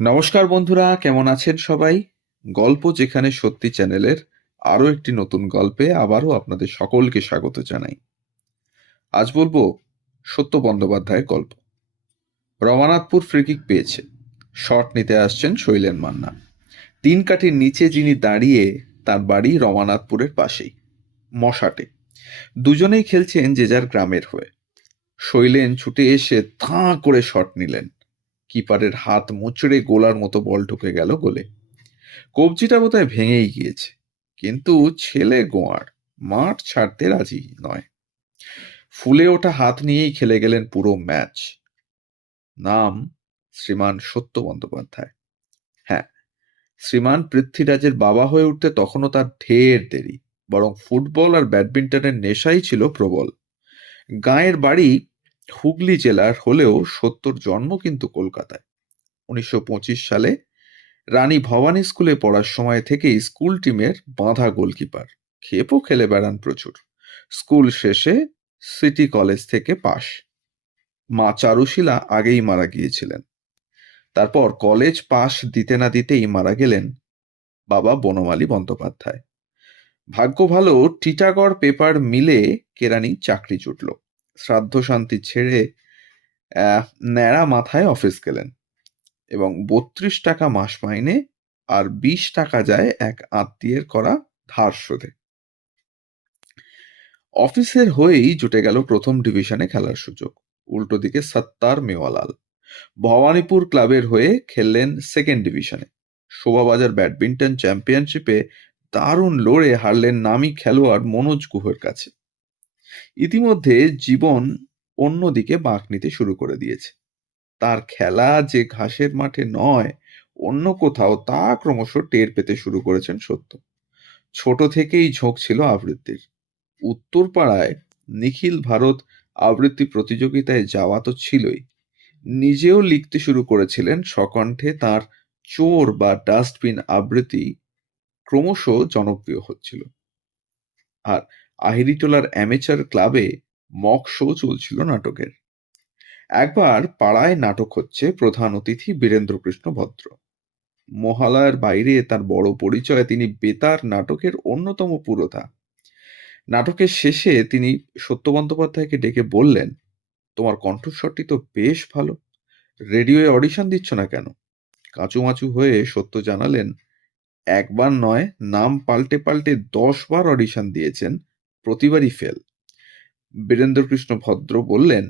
নমস্কার বন্ধুরা, কেমন আছেন সবাই? গল্প যেখানে সত্যি চ্যানেলের আরও একটি নতুন গল্পে আবারও আপনাদের সকলকে স্বাগত জানাই। আজ বলবো সত্য বন্দ্যোপাধ্যায়ের গল্প। রমানাথপুর ফ্রিকিক পেয়েছে, শট নিতে আসছেন শৈলেন মান্না। তিন কাঠির নিচে যিনি দাঁড়িয়ে, তার বাড়ি রমানাথপুরের পাশেই, মশাটে। দুজনেই খেলছেন যে যার গ্রামের হয়ে। শৈলেন ছুটে এসে ধাঁ করে শট নিলেন। কিপারের হাত মুচড়ে গোলার মতো বল ঢুকে গেল গোলে। কবজিটা বোধহয় ভেঙেই গিয়েছে, কিন্তু ছেলে গোয়ার মাঠ ছাড়তে রাজি নয়। ফুলে ওঠা হাত নিয়েই খেলে গেলেন পুরো ম্যাচ। নাম শ্রীমান সত্য বন্দ্যোপাধ্যায়। হ্যাঁ, শ্রীমান পৃথ্বীরাজের বাবা হয়ে উঠতে তখনও তার ঢের দেরি, বরং ফুটবল আর ব্যাডমিন্টনের নেশাই ছিল প্রবল। গাঁয়ের বাড়ি হুগলি জেলার হলেও সত্যর জন্ম কিন্তু কলকাতায়। 1925 সালে রানী ভবানী স্কুলে পড়ার সময় থেকেই স্কুল টিমের বাঁধা গোলকিপার। খেপও খেলে বেড়ান প্রচুর। স্কুল শেষে সিটি কলেজ থেকে পাশ। মা চারুশীলা আগেই মারা গিয়েছিলেন। তারপর কলেজ পাশ দিতে না দিতেই মারা গেলেন বাবা বনমালী বন্দ্যোপাধ্যায়। ভাগ্য ভালো, টিটাগড় পেপার মিলে কেরানি চাকরি জুটল। শ্রাদ্ধ শান্তি ছেড়ে ন্যাড়া মাথায় অফিস গেলেন, এবং 32 টাকা মাস মাইনে আর 20 টাকা যায় এক আত্মীয়ের করা ধার শোধে। অফিসের হয়েই জুটে গেল প্রথম ডিভিশনে খেলার সুযোগ। উল্টো দিকে সত্তার মেওয়ালাল ভবানীপুর ক্লাবের হয়ে খেললেন সেকেন্ড ডিভিশনে। শোভাবাজার ব্যাডমিন্টন চ্যাম্পিয়নশিপে দারুণ লড়ে হারলেন নামী খেলোয়াড় মনোজ গুহের কাছে। ইতিমধ্যে জীবন অন্যদিকে বাঁক নিতে শুরু করে দিয়েছে। তার খেলা যে ঘাসের মাঠে নয়, অন্য কোথাও, তা ক্রমশ টের পেতে শুরু করেছেন সত্য। ছোট থেকেই ঝোঁক ছিল আবৃত্তির। উত্তরপাড়ায় নিখিল ভারত আবৃত্তি প্রতিযোগিতায় যাওয়া তো ছিলই, নিজেও লিখতে শুরু করেছিলেন সকণ্ঠে। তার চোর বা ডাস্টবিন আবৃত্তি ক্রমশ জনপ্রিয় হচ্ছিল। আর আহিরিটোলার অ্যামেচার ক্লাবে মক শো চলছিল নাটকের। একবার পাড়ায় নাটক হচ্ছে, প্রধান অতিথি বীরেন্দ্রকৃষ্ণ ভদ্র। মহালয়ার বাইরে তার বড় পরিচয়, তিনি বেতার নাটকের অন্যতম পুরোধা। নাটকের শেষে তিনি সত্য বন্দ্যোপাধ্যায়কে ডেকে বললেন, তোমার কণ্ঠস্বরটি তো বেশ ভালো, রেডিওয়ে অডিশন দিচ্ছ না কেন? কাঁচুমাচু হয়ে সত্য জানালেন, একবার নয়, নাম পাল্টে পাল্টে 10 বার অডিশন দিয়েছেন, প্রতিবারই ফেল। বীরেন্দ্রকৃষ্ণ ভদ্র বললেন,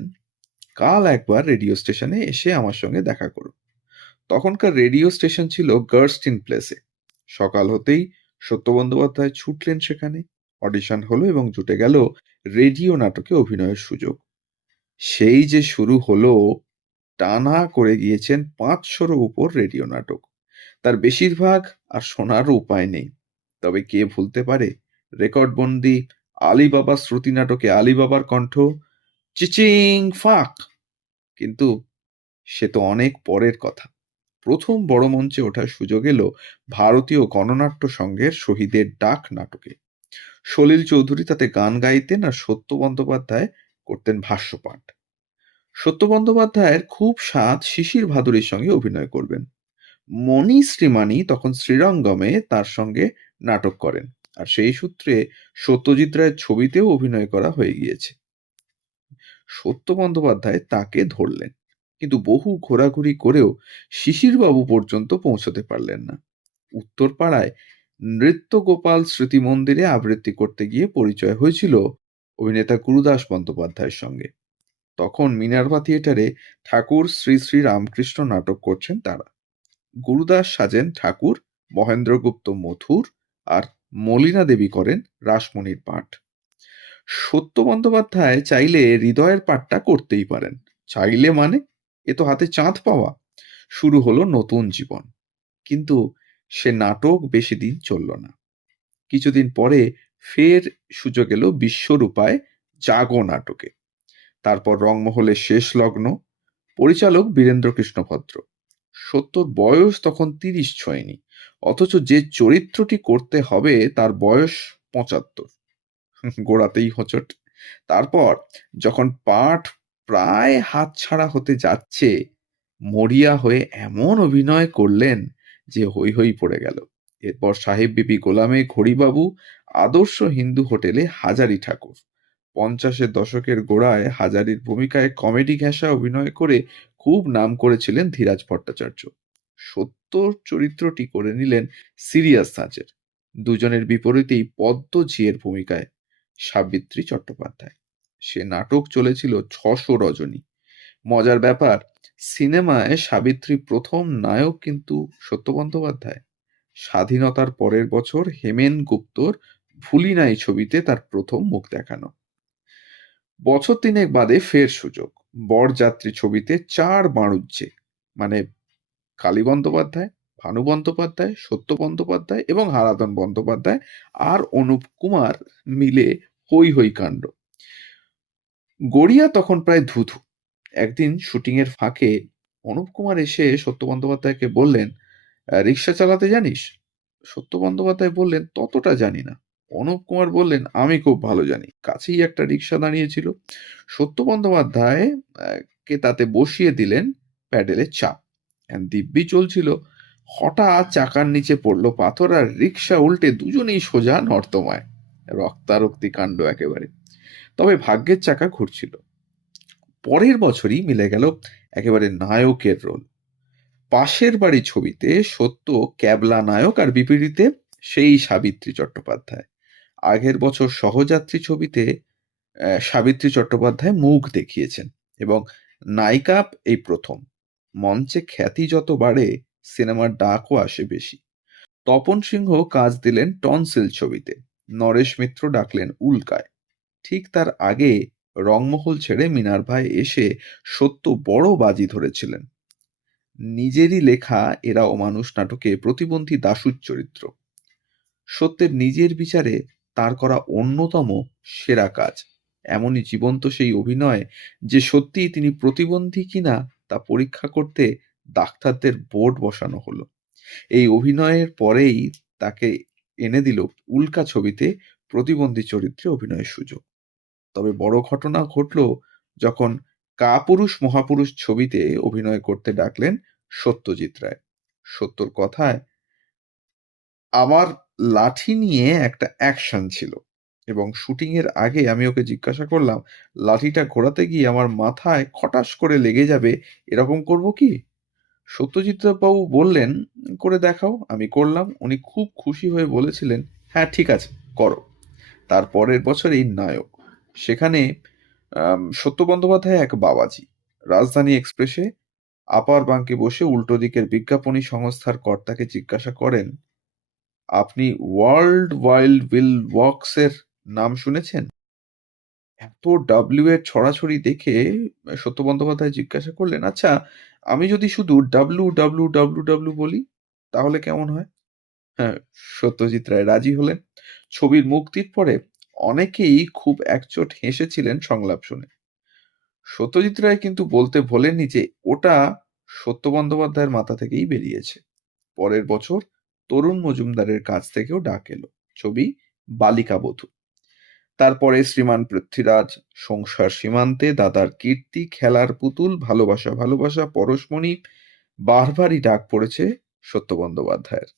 কাল একবার রেডিও স্টেশনে এসে আমার সঙ্গে দেখা করো। তখনকার রেডিও স্টেশন ছিল গার্স্টিন প্লেসে। সকাল হতেই সত্য বন্দ্যোপাধ্যায় ছুটলেন সেখানে। অডিশন হলো এবং জুটে গেল রেডিও নাটকে অভিনয়ের সুযোগ। সেই যে শুরু হলো, টানা করে গিয়েছেন 500-এরও উপর রেডিও নাটক। তার বেশিরভাগ আর শোনার উপায় নেই। তবে কে ভুলতে পারে রেকর্ডবন্দি আলিবাবা শ্রুতি নাটকে আলিবাবার কণ্ঠ, চিচিং ফাক। কিন্তু সে তো অনেক পরের কথা। প্রথম বড় মঞ্চে ওঠার সুযোগ এলো ভারতীয় গণনাট্য সংঘের শহীদের ডাক নাটকে। সলিল চৌধুরী তাতে গান গাইতেন আর সত্য বন্দ্যোপাধ্যায় করতেন ভাষ্যপাঠ। সত্য বন্দ্যোপাধ্যায়ের খুব স্বাদ শিশির ভাদুরীর সঙ্গে অভিনয় করবেন। মণি শ্রীমানি তখন শ্রীরঙ্গমে তার সঙ্গে নাটক করেন, আর সেই সূত্রে সত্যজিৎ রায়ের ছবিতেও অভিনয় করা হয়ে গিয়েছে। সত্য বন্দ্যোপাধ্যায় তাকে ধরলেন, কিন্তু বহু ঘোরাঘুরি করেও শিশিরবাবু পর্যন্ত পৌঁছতে পারলেন না। উত্তরপাড়ায় নৃত্য গোপাল স্মৃতি মন্দিরে আবৃত্তি করতে গিয়ে পরিচয় হয়েছিল অভিনেতা গুরুদাস বন্দ্যোপাধ্যায়ের সঙ্গে। তখন মিনার্ভা থিয়েটারে ঠাকুর শ্রী শ্রী রামকৃষ্ণ নাটক করছেন তারা। গুরুদাস সাজেন ঠাকুর, মহেন্দ্রগুপ্ত মথুর, আর মলিনা দেবী করেন রাসমণির পাঠ। সত্য বন্দ্যোপাধ্যায় চাইলে হৃদয়ের পাঠটা করতেই পারেন। চাইলে মানে, এ তো হাতে চাঁদ পাওয়া। শুরু হলো নতুন জীবন। কিন্তু সে নাটক বেশি দিন চলল না। কিছুদিন পরে ফের সুযোগ এলো বিশ্বরূপায় জাগো নাটকে। তারপর রংমহলে শেষ লগ্ন। পরিচালক বীরেন্দ্রকৃষ্ণ ভদ্র। সত্যর বয়স তখন 30 ছোঁয়নি, অথচ যে চরিত্রটি করতে হবে তার বয়স 75। গোড়াতেই হোঁচট। তারপর যখন পাঠ প্রায় হাতছাড়া হতে যাচ্ছে, মরিয়া হয়ে এমন অভিনয় করলেন যে হৈ হৈ পড়ে গেল। এরপর সাহেব বিবি গোলামে, ঘড়িবাবু, আদর্শ হিন্দু হোটেলে হাজারি ঠাকুর। 50-এর দশকের গোড়ায় হাজারির ভূমিকায় কমেডি ঘেঁষা অভিনয় করে খুব নাম করেছিলেন ধীরাজ ভট্টাচার্য। সত্য চরিত্রটি করে নিলেন সিরিয়াস ধাঁচের। দুজনের বিপরীতেই পদ্ম ঝিয়ের ভূমিকায় সাবিত্রী চট্টোপাধ্যায়। সে নাটক চলেছিল 600 রজনী। মজার ব্যাপার, সিনেমায় সাবিত্রী প্রথম নায়ক কিন্তু সত্য বন্দ্যোপাধ্যায়। স্বাধীনতার পরের বছর হেমেন গুপ্তর ভুলি নাই ছবিতে তার প্রথম মুখ দেখানো। বছর তিনেক বাদে ফের সুযোগ। বরযাত্রী ছবিতে 4 বাড়ুজ্যে, মানে কালী বন্দ্যোপাধ্যায়, ভানু বন্দ্যোপাধ্যায়, সত্য বন্দ্যোপাধ্যায় এবং হারাধন বন্দ্যোপাধ্যায় আর অনুপ কুমার মিলে হৈ হৈ কাণ্ড। গড়িয়া তখন প্রায় ধুধু। একদিন শুটিংয়ের ফাঁকে অনুপ কুমার এসে সত্য বন্দ্যোপাধ্যায়কে বললেন, রিক্সা চালাতে জানিস? সত্য বন্দ্যোপাধ্যায় বললেন, ততটা জানি না। অনুপ কুমার বললেন, আমি খুব ভালো জানি। কাছেই একটা রিক্সা দাঁড়িয়েছিল। সত্য বন্দ্যোপাধ্যায় কে তাতে বসিয়ে দিলেন প্যাডেলের চাপ। দিব্যি চলছিল। হঠাৎ চাকার নিচে পড়লো পাথর আর রিক্সা উল্টে দুজনেই সোজা নর্দমায়। রক্তারক্তি কাণ্ড একেবারে। তবে ভাগ্যের চাকা ঘুরছিল। পরের বছরই মিলে গেল একেবারে নায়কের রোল। পাশের বাড়ি ছবিতে সত্য ক্যাবলা নায়ক আর বিপরীতে সেই সাবিত্রী চট্টোপাধ্যায়। আগের বছর সহযাত্রী ছবিতে সাবিত্রী চট্টোপাধ্যায় মুখ দেখিয়েছেন এবং নায়িকা এই প্রথম। মঞ্চে খ্যাতি যত বাড়ে সিনেমার ডাকও আসে বেশি। তপন সিংহ কাজ দিলেন টনসিল ছবিতে, নরেশ মিত্র ডাকলেন উল্কায়। ঠিক তার আগে রংমহল ছেড়ে মিনার ভাই এসে সত্য বড় বাজি ধরেছিলেন। নিজেরই লেখা এরা অমানুষ নাটকে প্রতিবন্ধী দাশুর চরিত্র। সত্যের নিজের বিচারে তার করা অন্যতম সেরা কাজ। এমনই জীবন্ত সেই অভিনয় যে সত্যিই তিনি প্রতিবন্ধী কিনা তা পরীক্ষা করতে ডাক্তারদের বোর্ড বসানো হলো। এই অভিনয়ের পরেই তাকে এনে দিল উল্কা ছবিতে প্রতিবন্ধী চরিত্রে অভিনয়ের সুযোগ। তবে বড় ঘটনা ঘটল যখন কাপুরুষ মহাপুরুষ ছবিতে অভিনয় করতে ডাকলেন সত্যজিৎ রায়। সত্যর কথায়, আমার লাঠি নিয়ে একটা অ্যাকশন ছিল এবং শুটিং এর আগে আমি ওকে জিজ্ঞাসা করলাম, লাঠিটা ঘোরাতে গিয়ে আমার মাথায় খটাস করে লেগে যাবে, এরকম করব কি? সত্যজিৎ বাবু বললেন, করে দেখাও। আমি করলাম। উনি খুব খুশি হয়ে বলেছিলেন, হ্যাঁ ঠিক আছে, করো। তার পরের বছরই নায়ক। সেখানে সত্য বন্দ্যোপাধ্যায় এক বাবাজি। রাজধানী এক্সপ্রেসে আপার বাঙ্কে বসে উল্টো দিকের বিজ্ঞাপনী সংস্থার কর্তাকে জিজ্ঞাসা করেন, আপনি ওয়ার্ল্ড ওয়াইল্ড বিল ওয়ার্কস এর নাম শুনেছেন? এত ডাব্লিউ এর ছড়াছড়ি দেখে সত্য বন্দ্যোপাধ্যায় জিজ্ঞাসা করলেন, আচ্ছা আমি যদি শুধু ডাব্লু ডাব্লু ডাব্লু ডাব্লু বলি তাহলে কেমন হয়? হ্যাঁ, সত্যজিৎ রায় রাজি হলেন। ছবির মুক্তির পরে অনেকেই খুব একচোট হেসেছিলেন সংলাপ শুনে। সত্যজিৎ রায় কিন্তু বলতে ভোলেননি যে ওটা সত্য বন্দ্যোপাধ্যায়ের মাথা থেকেই বেরিয়েছে। পরের বছর তরুণ মজুমদারের কাছ থেকেও ডাক এলো। ছবি বালিকা বধূ। তারপরে শ্রীমান পৃথ্বীরাজ, সংসার সীমান্তে, দাদার কীর্তি, খেলার পুতুল, ভালোবাসা ভালোবাসা, পরশমণি, বারবারই ডাক পড়েছে সত্য বন্দ্যোপাধ্যায়ের।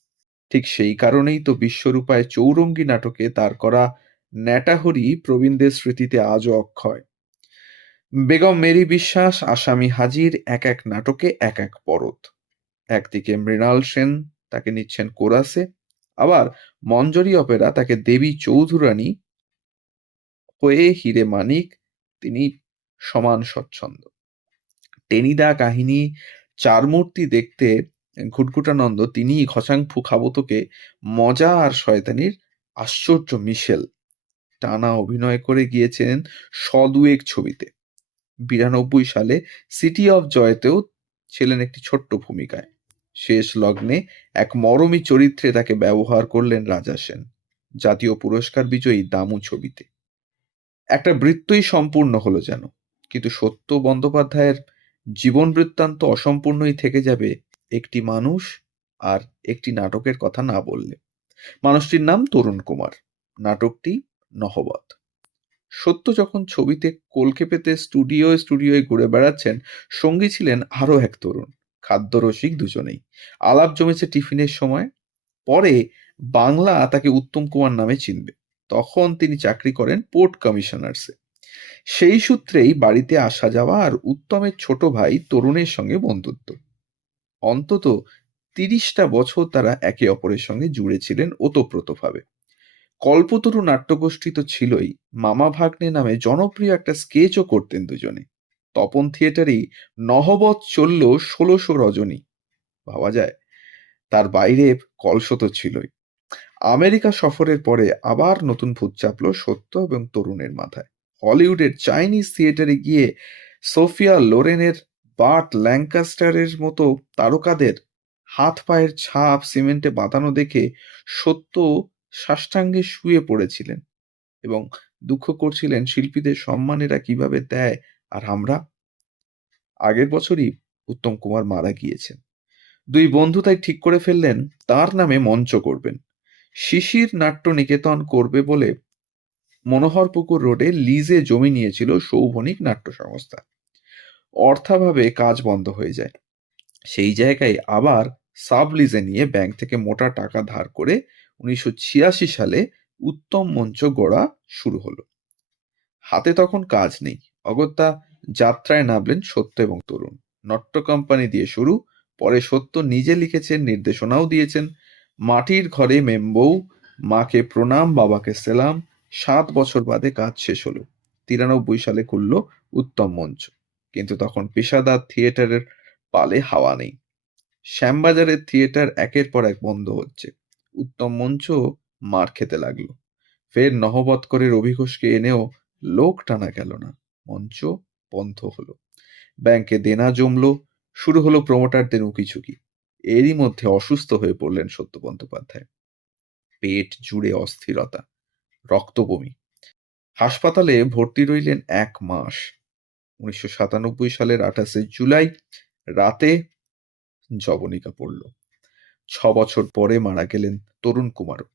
ঠিক সেই কারণেই তো বিশ্বরূপায় চৌরঙ্গী নাটকে তার করা ন্যাটাহরি প্রবীণদের স্মৃতিতে আজও অক্ষয়। বেগম মেরি বিশ্বাস, আসামি হাজির, এক এক নাটকে এক এক পরত। একদিকে মৃণাল সেন তাকে নিচ্ছেন কোরাসে, আবার মঞ্জরি অপেরা তাকে দেবী চৌধুরানী হয়ে হিরে মানিক, তিনি সমান স্বচ্ছন্দ। টেনিদা কাহিনী, চারমূর্তি দেখতে ঘুটঘুটানন্দ, তিনি ঘষাংফু খাবতকে মজা আর শয়তানির আশ্চর্য মিশেল। টানা অভিনয় করে গিয়েছেন শদুয়েক ছবিতে। 92 সালে সিটি অফ জয়তেও ছিলেন একটি ছোট্ট ভূমিকায়। শেষ লগ্নে এক মরমী চরিত্রে তাকে ব্যবহার করলেন রাজা সেন, জাতীয় পুরস্কার বিজয়ী দামু ছবিতে। একটা বৃত্তই সম্পূর্ণ হলো যেন। কিন্তু সত্য বন্দ্যোপাধ্যায়ের জীবন বৃত্তান্ত অসম্পূর্ণই থেকে যাবে একটি মানুষ আর একটি নাটকের কথা না বললে। মানুষটির নাম তরুণ কুমার, নাটকটি নহবত। সত্য যখন ছবিতে কলকে পেতে স্টুডিওয় ঘুরে বেড়াচ্ছেন, সঙ্গী ছিলেন আরও এক তরুণ, খাদ্যরসিক দুজনেই। আলাপ জমেছে টিফিনের সময়। পরে বাংলা তাকে উত্তম কুমার নামে চিনবে। তখন তিনি চাকরি করেন পোর্ট কমিশনার্সে। সেই সূত্রেই বাড়িতে আসা যাওয়া, আর উত্তমের ছোট ভাই তরুণের সঙ্গে বন্ধুত্ব। অন্তত ৩০টা বছর তারা একে অপরের সঙ্গে জুড়ে ছিলেন ওতপ্রোতভাবে। কল্পতরু নাট্যগোষ্ঠী তো ছিলই, মামা ভাগ্নে নামে জনপ্রিয় একটা স্কেচও করতেন দুজনে। তপন থিয়েটারেই নহবৎ চলল ১৬০০ রজনী। ভাবা যায়। তার বাইরে কলস তো ছিলই। আমেরিকা সফরের পরে আবার নতুন ভূত চাপল সত্য এবং তরুণের মাথায়। হলিউডের চাইনিজ থিয়েটারে গিয়ে সোফিয়া লোরেনের, বার্ট ল্যাঙ্কাস্টারের মতো তারকাদের হাত পায়ের ছাপ সিমেন্টে বাঁধানো দেখে সত্য সাষ্টাঙ্গে শুয়ে পড়েছিলেন এবং দুঃখ করছিলেন শিল্পীদের সম্মান এরা কিভাবে দেয়, আর আমরা। আগের বছরই উত্তম কুমার মারা গিয়েছেন। দুই বন্ধু তাই ঠিক করে ফেললেন তার নামে মঞ্চ করবেন। শিশির নাট্য নিকেতন করবে বলে মনোহরপুকুর রোডে লিজে জমি নিয়েছিল সৌভনিক নাট্য সংস্থা। অর্থাভাবে কাজ বন্ধ হয়ে যায়। সেই জায়গায় আবার সাব লিজে নিয়ে ব্যাংক থেকে মোটা টাকা ধার করে ১৯৮৬ সালে উত্তম মঞ্চ গড়া শুরু হলো। হাতে তখন কাজ নেই। অগত্যা যাত্রায় নামলেন সত্য এবং তরুণ। নট্য কোম্পানি দিয়ে শুরু। পরে সত্য নিজে লিখেছেন, নির্দেশনাও দিয়েছেন। মাটির ঘরে মেমবউ, মাকে প্রণাম, বাবাকে সেলাম, ৭ বছর বাদে কাজ শেষ হলো। ৯৩ সালে খুলল উত্তম মঞ্চ। কিন্তু তখন পেশাদার থিয়েটারের পালে হাওয়া নেই। শ্যামবাজারের থিয়েটার একের পর এক বন্ধ হচ্ছে। উত্তম মঞ্চ মার খেতে লাগলো। ফের নহবৎ করে রবি ঘোষকে এনেও লোক টানা গেল না। মঞ্চ বন্ধ হলো। ব্যাংকে দেনা জমলো। শুরু হলো প্রমোটারদের উকিঝুঁকি। এরই মধ্যে অসুস্থ হয়ে পড়লেন সত্য বন্দ্যোপাধ্যায়। পেট জুড়ে অস্থিরতা, রক্তবমি। হাসপাতালে ভর্তি রইলেন ১ মাস। ১৯৯৭ সালের ২৮শে জুলাই রাতে যবনিকা পড়ল। ৬ বছর পরে মারা গেলেন তরুণ কুমারও।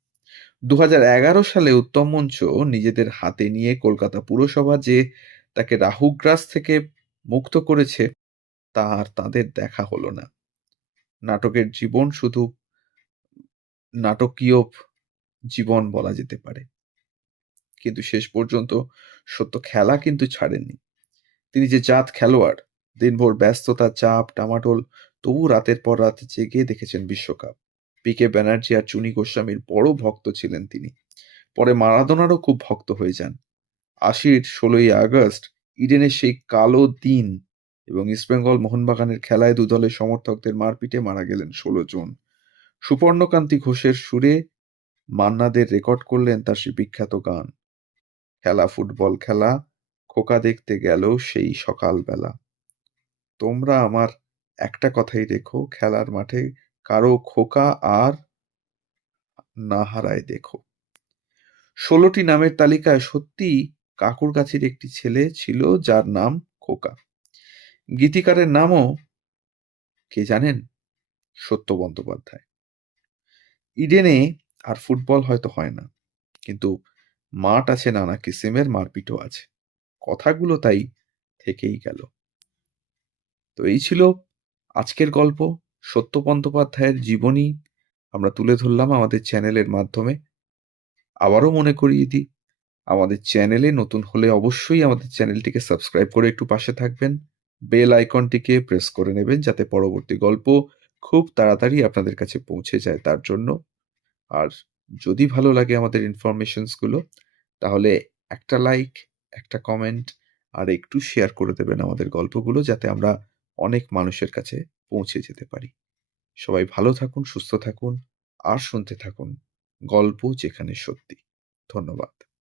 ২০১১ সালে উত্তম মঞ্চ নিজেদের হাতে নিয়ে কলকাতা পুরসভা যে তাকে রাহুগ্রাস থেকে মুক্ত করেছে, তা আর তাদের দেখা হলো না। নাটকের জীবন শুধু নাটকীয় জীবন বলা যেতে পারে। কিন্তু শেষ পর্যন্ত সত্য খেলা কিন্তু ছাড়েননি। তিনি যে জাত খেলোয়াড়, দিনভর ব্যস্ততা, চাপ, টামাটোল, তবু রাতের পর রাত জেগে দেখেছেন বিশ্বকাপ। পি.কে. ব্যানার্জি আর চুনী গোস্বামীর বড় ভক্ত ছিলেন তিনি। পরে মারাদোনারও খুব ভক্ত হয়ে যান। ৮০-র ১৬ই আগস্ট ইডেনের সেই কালো দিন এবং ইস্টবেঙ্গল মোহনবাগানের খেলায় দুদলের সমর্থকদের মারপিটে মারা গেলেন ১৬ জন। সুপর্ণকান্তি ঘোষের সুরে মান্না দের রেকর্ড করলেন তার সেই বিখ্যাত গান, খেলা ফুটবল খেলা, খোকা দেখতে গেল সেই সকালবেলা। তোমরা আমার একটা কথাই রেখো, খেলার মাঠে কারো খোকা আর না হারায় দেখো। ১৬টি নামের তালিকায় সত্যিই কাকুরগাছির একটি ছেলে ছিল যার নাম খোকা। গীতিকারের নামও কে জানেন? সত্য বন্দ্যোপাধ্যায়। ইডেনে আর ফুটবল হয়তো হয় না, কিন্তু মাঠ আছে নানা কিসিমের, মারপিটও আছে। কথাগুলো তাই থেকেই গেল। তো এই ছিল আজকের গল্প। সত্য বন্দ্যোপাধ্যায়ের জীবনী আমরা তুলে ধরলাম আমাদের চ্যানেলের মাধ্যমে। আবারও মনে করিয়ে দিই, আমাদের চ্যানেলে নতুন হলে অবশ্যই আমাদের চ্যানেলটিকে সাবস্ক্রাইব করে একটু পাশে থাকবেন। বেল আইকনটিকে প্রেস করে নেবেন যাতে পরবর্তী গল্প খুব তাড়াতাড়ি আপনাদের কাছে পৌঁছে যায় তার জন্য। আর যদি ভালো লাগে আমাদের ইনফরমেশনসগুলো, তাহলে একটা লাইক, একটা কমেন্ট আর একটু শেয়ার করে দেবেন আমাদের গল্পগুলো, যাতে আমরা অনেক মানুষের কাছে পৌঁছে যেতে পারি। সবাই ভালো থাকুন, সুস্থ থাকুন আর শুনতে থাকুন গল্প যেখানে সত্যি। ধন্যবাদ।